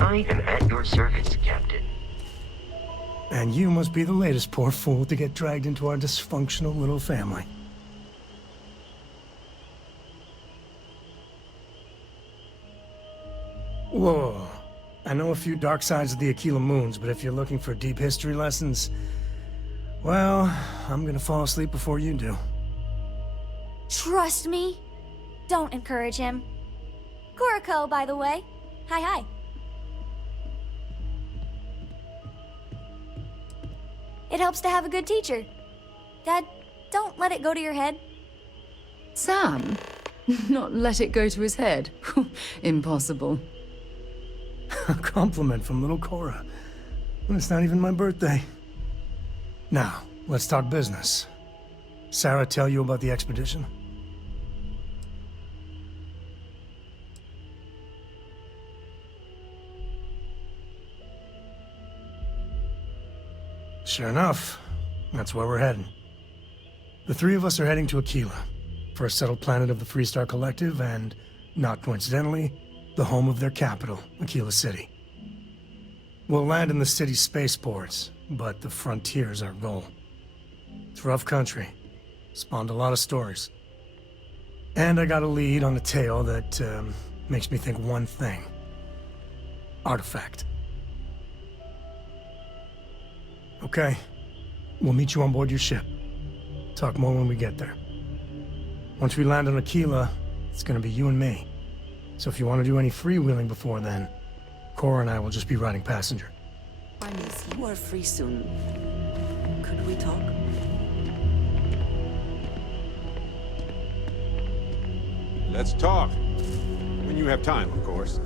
I am at your service, Captain. And you must be the latest poor fool to get dragged into our dysfunctional little family. Whoa. I know a few dark sides of the Aquila Moons, but if you're looking for deep history lessons, well, I'm gonna fall asleep before you do. Trust me. Don't encourage him. Kuriko, by the way. Hi, hi. It helps to have a good teacher. Dad, don't let it go to your head. Sam? Not let it go to his head? Impossible. A compliment from little Cora. And it's not even my birthday. Now, let's talk business. Sarah tell you about the expedition? Sure enough, that's where we're heading. The three of us are heading to Aquila, for a settled planet of the Freestar Collective and, not coincidentally, the home of their capital, Aquila City. We'll land in the city's spaceports, but the frontier's our goal. It's rough country. Spawned a lot of stories. And I got a lead on a tale that makes me think one thing. Artifact. Okay. We'll meet you on board your ship. Talk more when we get there. Once we land on Aquila, it's gonna be you and me. So if you want to do any freewheeling before then, Cora and I will just be riding passenger. Miss, you are free soon. Could we talk? Let's talk. When you have time, of course.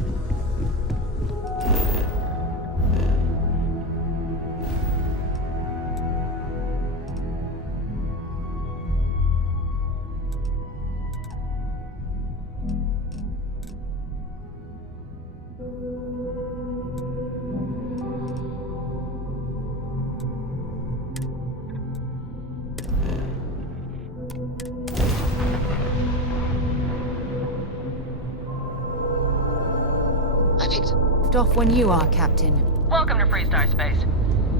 Off when you are, Captain. Welcome to Freestar Space.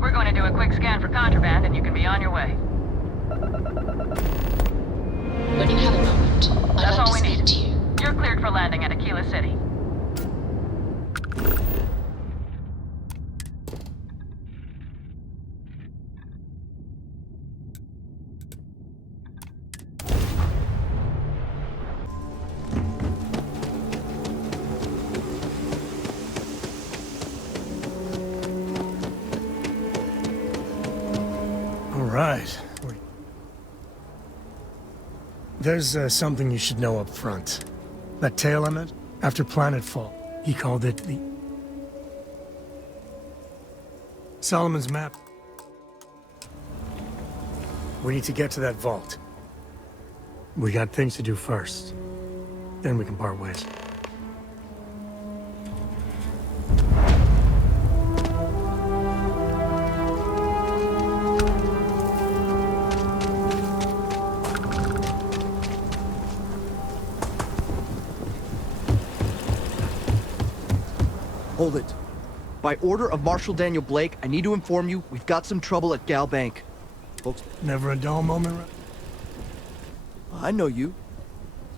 We're going to do a quick scan for contraband and you can be on your way. When you have a moment, That's I'd like all to we speak need. to you. You're cleared for landing at Aquila City. Right. There's something you should know up front. That tale I met, after planetfall, he called it the Solomon's Map. We need to get to that vault. We got things to do first. Then we can part ways. Hold it. By order of Marshal Daniel Blake, I need to inform you we've got some trouble at Gal Bank. Folks, Never a dull moment, right? I know you.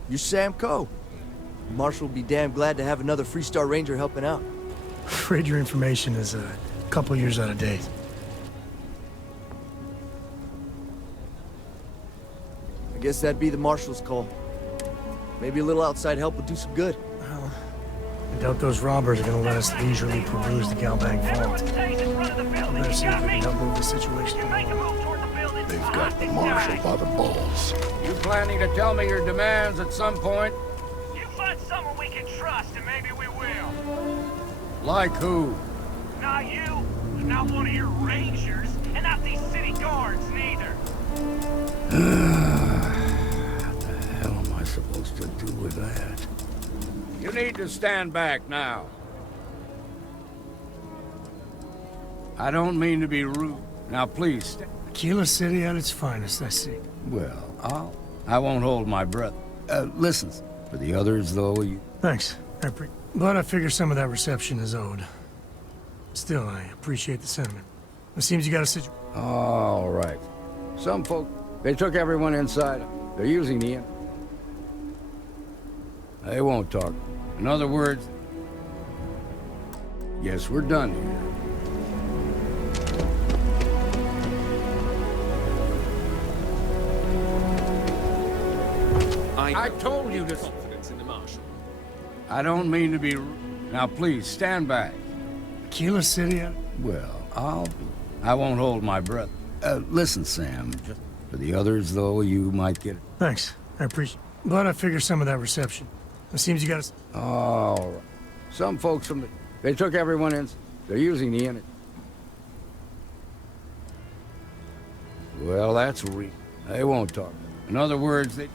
You're Sam Coe. Marshal will be damn glad to have another Freestar Ranger helping out. Afraid your information is a couple years out of date. I guess that'd be the Marshal's call. Maybe a little outside help would do some good. Well, I doubt those robbers are gonna let us leisurely peruse the Galbank vault. I better see if we can help move the situation along. They've got the Marshal by the balls. You planning to tell me your demands at some point? You find someone we can trust, and maybe we will. Like who? Not you, not one of your rangers, and not these city guards, neither. What the hell am I supposed to do with that? You need to stand back now. I don't mean to be rude. Now please, Aquila City at its finest, I see. well, I won't hold my breath. Listen, for the others though, you... Thanks. But I figure some of that reception is owed. Still, I appreciate the sentiment. It seems you got a situation. All right. Some folk, they took everyone inside. They're using the They won't talk. In other words, guess we're done here. I told you this. Confidence in the Marshal. I don't mean to be rude. Now please, stand back. Aquila City? Well, I won't hold my breath. Listen, Sam. Just for the others, though, you might get... Thanks. I appreciate it. But I figure some of that reception. It seems you got a... All right. Some folks from the... They took everyone in. They're using the internet. Well, that's real. They won't talk. In other words, they...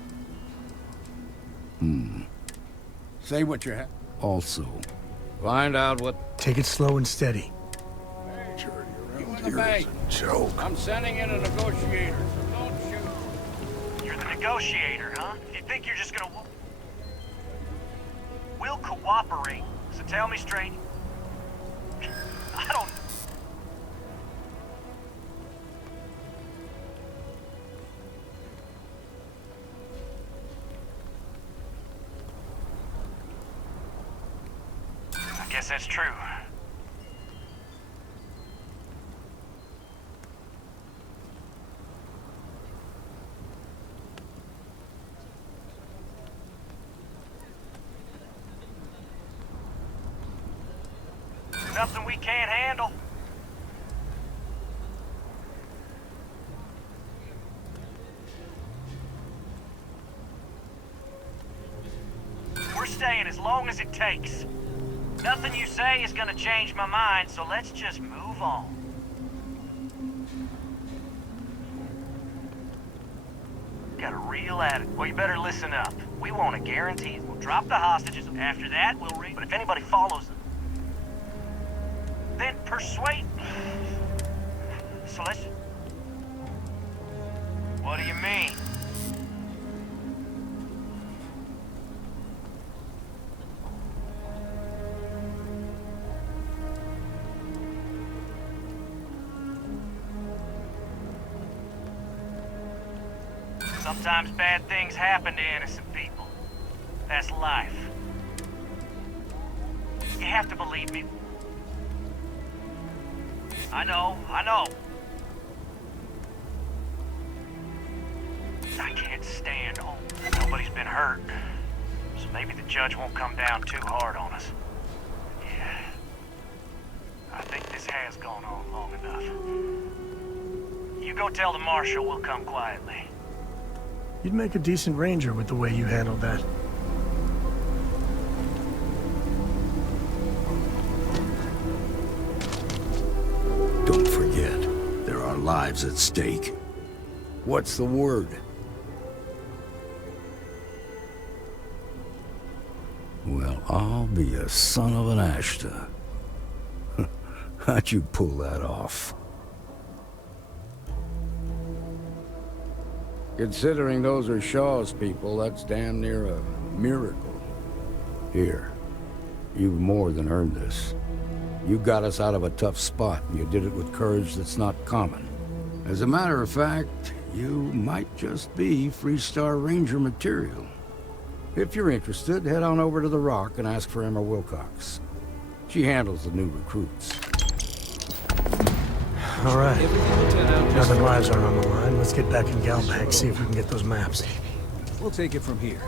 Say what you have. Also, find out what... Take it slow and steady. Joke. I'm sending in a negotiator, so don't shoot. You're the negotiator, huh? You think you're just gonna... We'll cooperate, so tell me straight. I don't... I guess that's true. Nothing we can't handle. We're staying as long as it takes. Nothing you say is gonna change my mind, so let's just move on. Got a real attitude. Well, you better listen up. We want a guarantee. We'll drop the hostages. After that, we'll raid. But if anybody follows them, then persuade. So let's... What do you mean? Sometimes bad things happen to innocent people. That's life. You have to believe me. I know. I can't stand home. Nobody's been hurt. So maybe the judge won't come down too hard on us. Yeah. I think this has gone on long enough. You go tell the marshal we'll come quietly. You'd make a decent ranger with the way you handled that. Don't forget, there are lives at stake. What's the word? Well, I'll be a son of an Ashta. How'd you pull that off? Considering those are Shaw's people, that's damn near a miracle. Here, you've more than earned this. You got us out of a tough spot, and you did it with courage that's not common. As a matter of fact, you might just be Freestar Ranger material. If you're interested, head on over to the Rock and ask for Emma Wilcox. She handles the new recruits. All right. Now that lives are on the line, let's get back in Galbank, see if we can get those maps. We'll take it from here.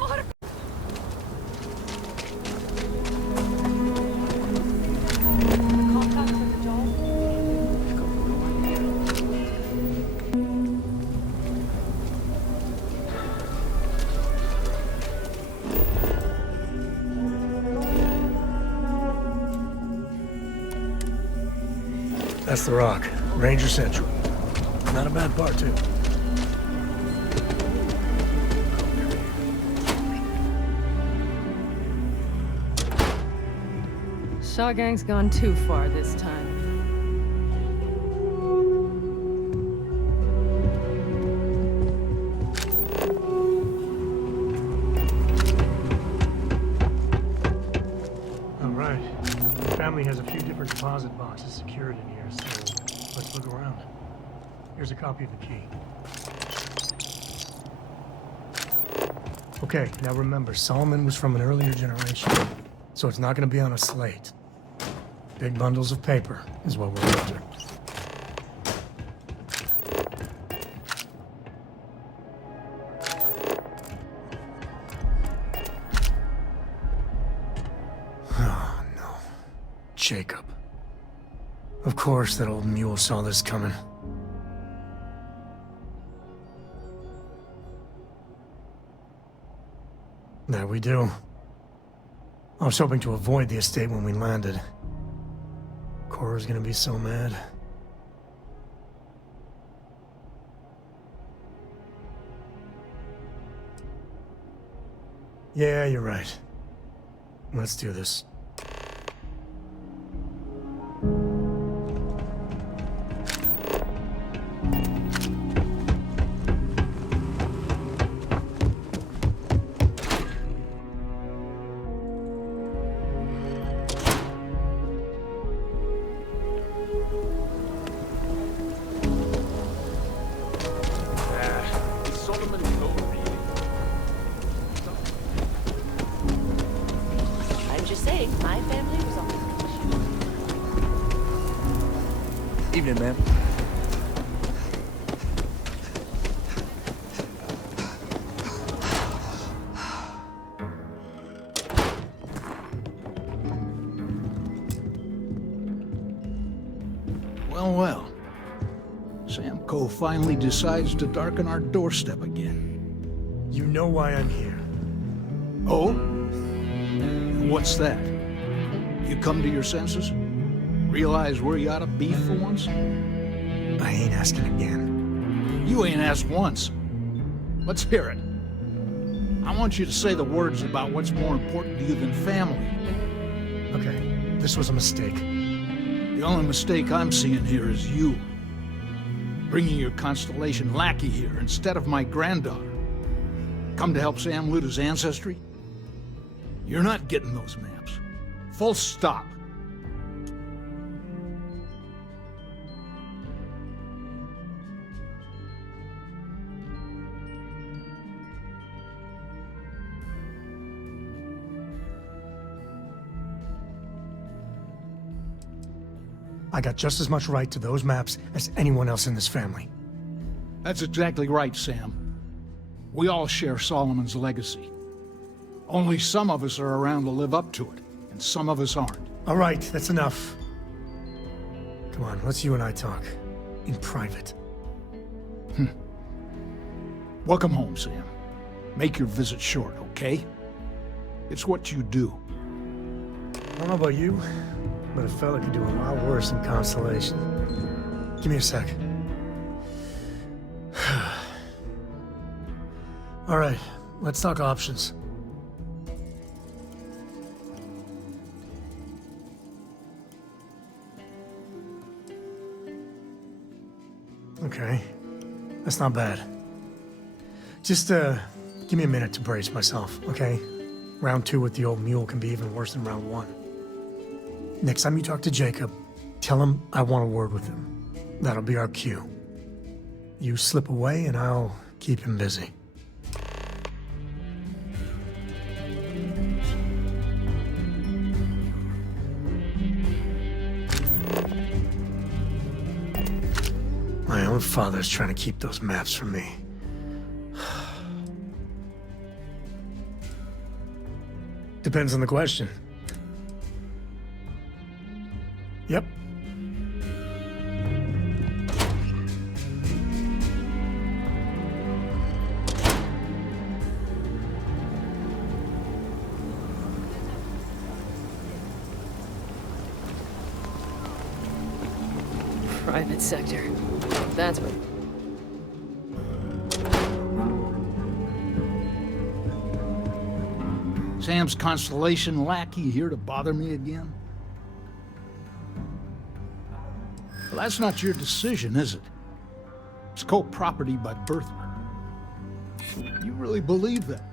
That's the Rock. Ranger Central. Not a bad part, too. Shaw Gang's gone too far this time. All right. family has a few different deposit boxes secured in here, so let's look around. Here's a copy of the key. Okay, now remember, Solomon was from an earlier generation, so it's not going to be on a slate. Big bundles of paper is what we're after. Oh, no. Jacob. Of course that old mule saw this coming. There we do. I was hoping to avoid the estate when we landed. Cora's gonna be so mad. Yeah, you're right. Let's do this. I'm just saying, my family was on the Evening, ma'am. Well, well. Sam Coe finally decides to darken our doorstep again. You know why I'm here. Oh? What's that? You come to your senses? Realize where you ought to be for once? I ain't asking again. You ain't asked once. Let's hear it. I want you to say the words about what's more important to you than family. Okay, this was a mistake. The only mistake I'm seeing here is you. Bringing your Constellation lackey here instead of my granddaughter. Come to help Sam loot his ancestry? You're not getting those maps. Full stop. I got just as much right to those maps as anyone else in this family. That's exactly right, Sam. We all share Solomon's legacy. Only some of us are around to live up to it, and some of us aren't. All right, that's enough. Come on, let's you and I talk. In private. Welcome home, Sam. Make your visit short, okay? It's what you do. I don't know about you, but a fella could do a lot worse in Constellation. Give me a sec. All right, let's talk options. Okay, that's not bad. Just, give me a minute to brace myself, okay? Round 2 with the old mule can be even worse than round 1. Next time you talk to Jacob, tell him I want a word with him. That'll be our cue. You slip away and I'll keep him busy. My own father's trying to keep those maps from me. Depends on the question. Yep. Private sector. That's what... Sam's Constellation lackey here to bother me again? Well, that's not your decision, is it? It's co-property by birth. You really believe that?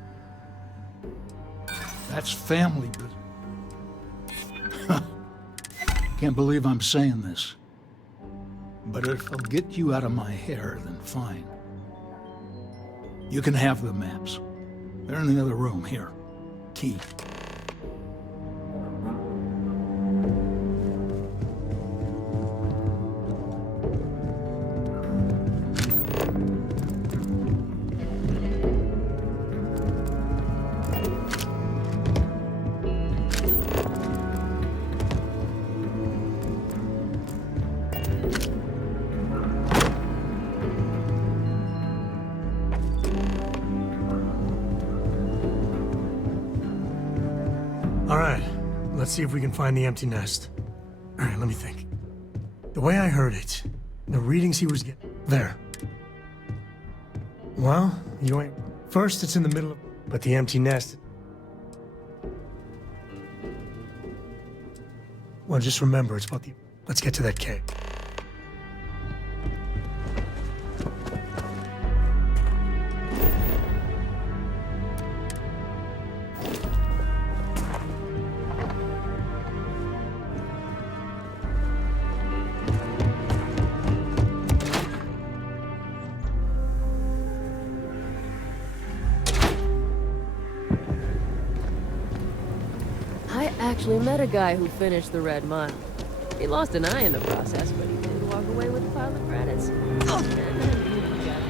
That's family business. Can't believe I'm saying this. But if it'll get you out of my hair, then fine. You can have the maps. They're in the other room, here. Key. All right, let's see if we can find the empty nest. All right, let me think. The way I heard it, the readings he was getting... There. Well, you ain't... First, it's in the middle of... But the empty nest... Well, just remember, it's about the... Let's get to that cave. I actually met a guy who finished the Red Mile. He lost an eye in the process, but he did walk away with a pile of credits. And then he got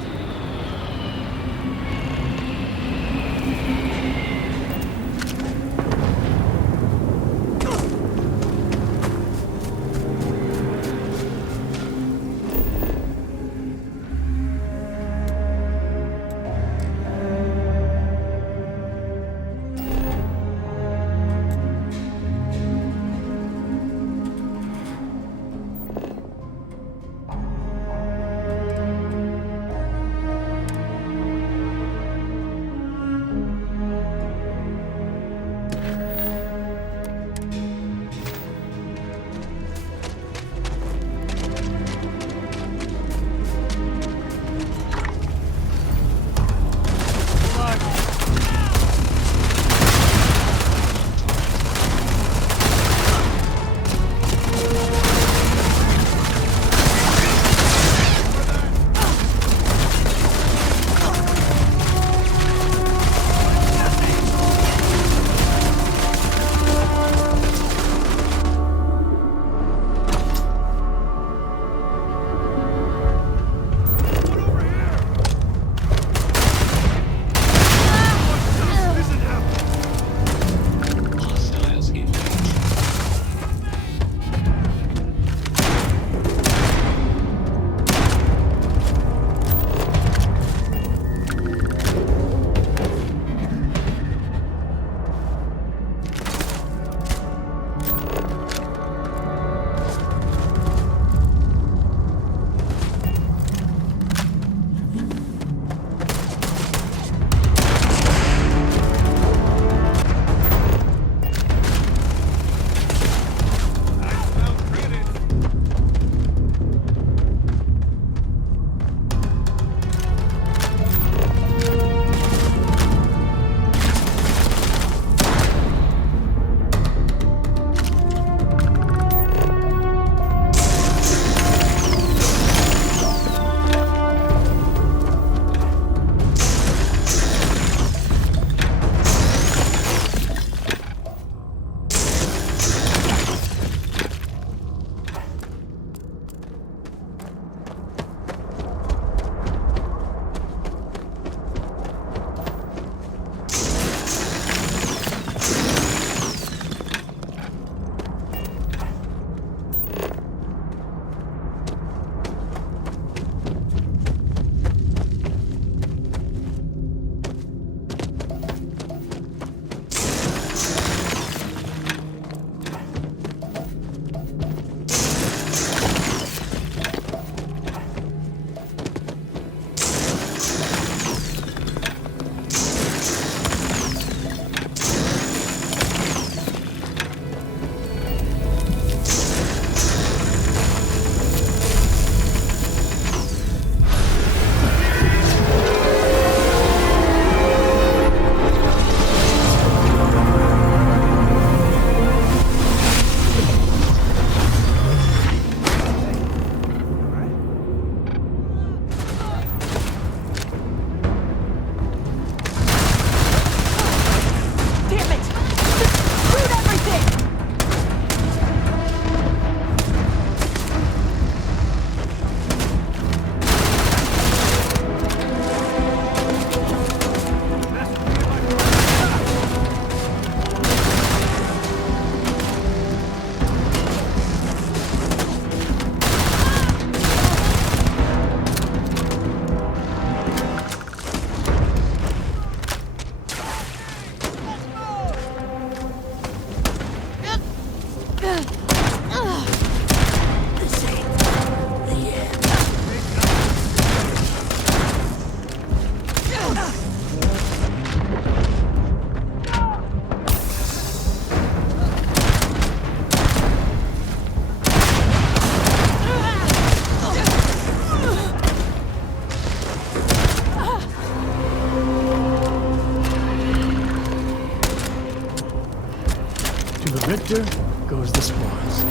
collector goes the spoils.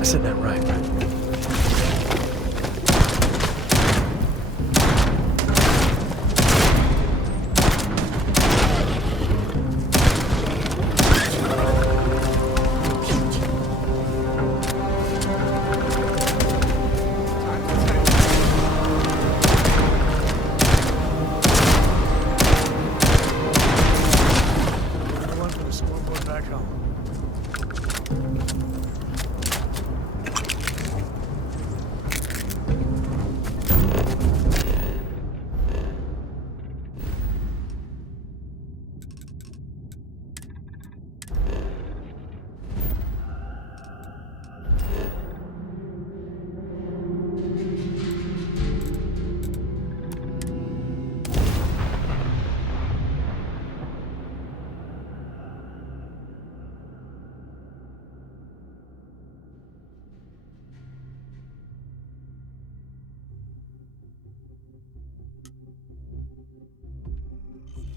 I said that right?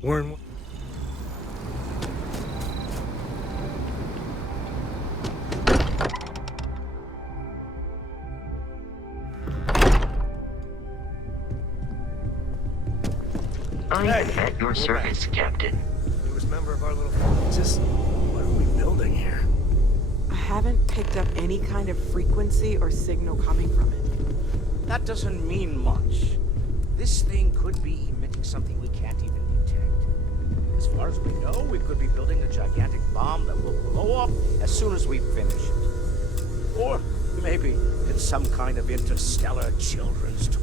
We're in... I am at your service, Captain. Newest member of our little family. Just what are we building here? I haven't picked up any kind of frequency or signal coming from it. That doesn't mean much. This thing could be emitting something we can't even detect. As far as we know, we could be building a gigantic bomb that will blow up as soon as we finish it. Or maybe it's some kind of interstellar children's toy.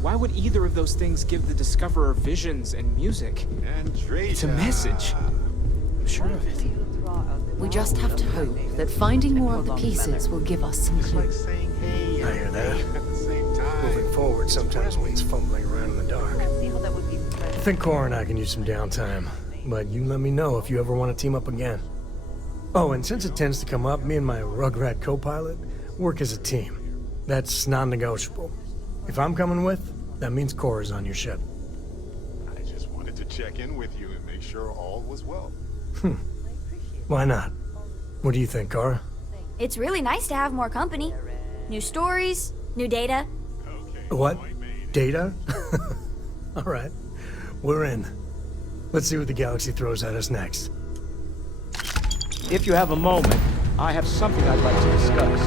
Why would either of those things give the Discoverer visions and music? It's a message. I'm sure of it. We just have to hope that finding more of the pieces will give us some clues. I hear that. Moving forward sometimes means fumbling around in the dark. I think Cora and I can use some downtime, but you let me know if you ever want to team up again. Oh, and since it tends to come up, me and my Rugrat co-pilot work as a team. That's non-negotiable. If I'm coming with, that means Cora's on your ship. I just wanted to check in with you and make sure all was well. Why not? What do you think, Cora? It's really nice to have more company. New stories, new data. What? Data? All right. We're in. Let's see what the galaxy throws at us next. If you have a moment, I have something I'd like to discuss.